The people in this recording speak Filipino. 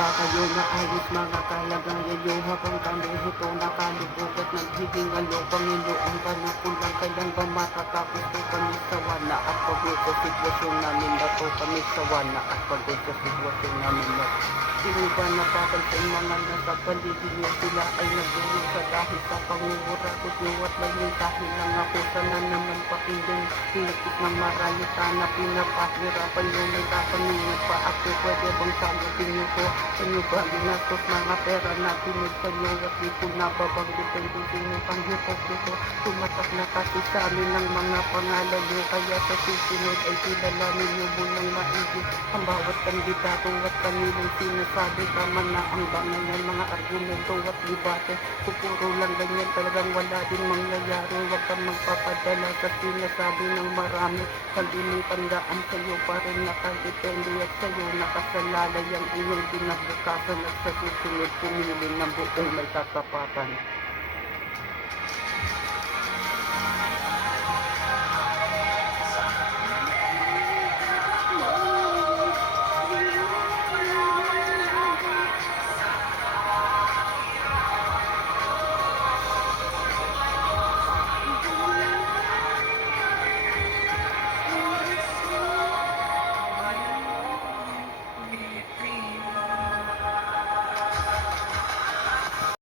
pa kayo maayos mga kalagayan nyo habang kami ito nakalubugat nagiging Panginoon kanukulang kailan ba matatapos po kami sa wala at pagod sa sitwasyon namin na po kami sa wala at pagod sa sitwasyon namin na sino ba napapansin mga nasa paligid niya sila ay nagdulog sa dahil sa pangungurakot niyo at layuntahin lang ako sana naman pakinggan hinapit ng marami sana pinapahirapan niyo may kapaningan pa ako pwede bang sagutin niyo ko inyo ba ginastos mga pera na pinod sa inyo at di ko nababanggitin din yung panghipokrito tumatak na kasi sa amin ng mga pangalan niyo kaya sa susunod ay kilalanin niyo munang maigi ang bawat kandidato at kanilang sinasabi tama na ang bangayan mga argumento at debate pupuro lang ganyan talagang wala din mangyayari huwag kang magpapadala sa sinasabi ng marami kalimitan daan sa iyo pa rin nakadepende at sa iyo nakasalalay ang iyong binabukasan at sa susunod pumili ng buong may katapatan.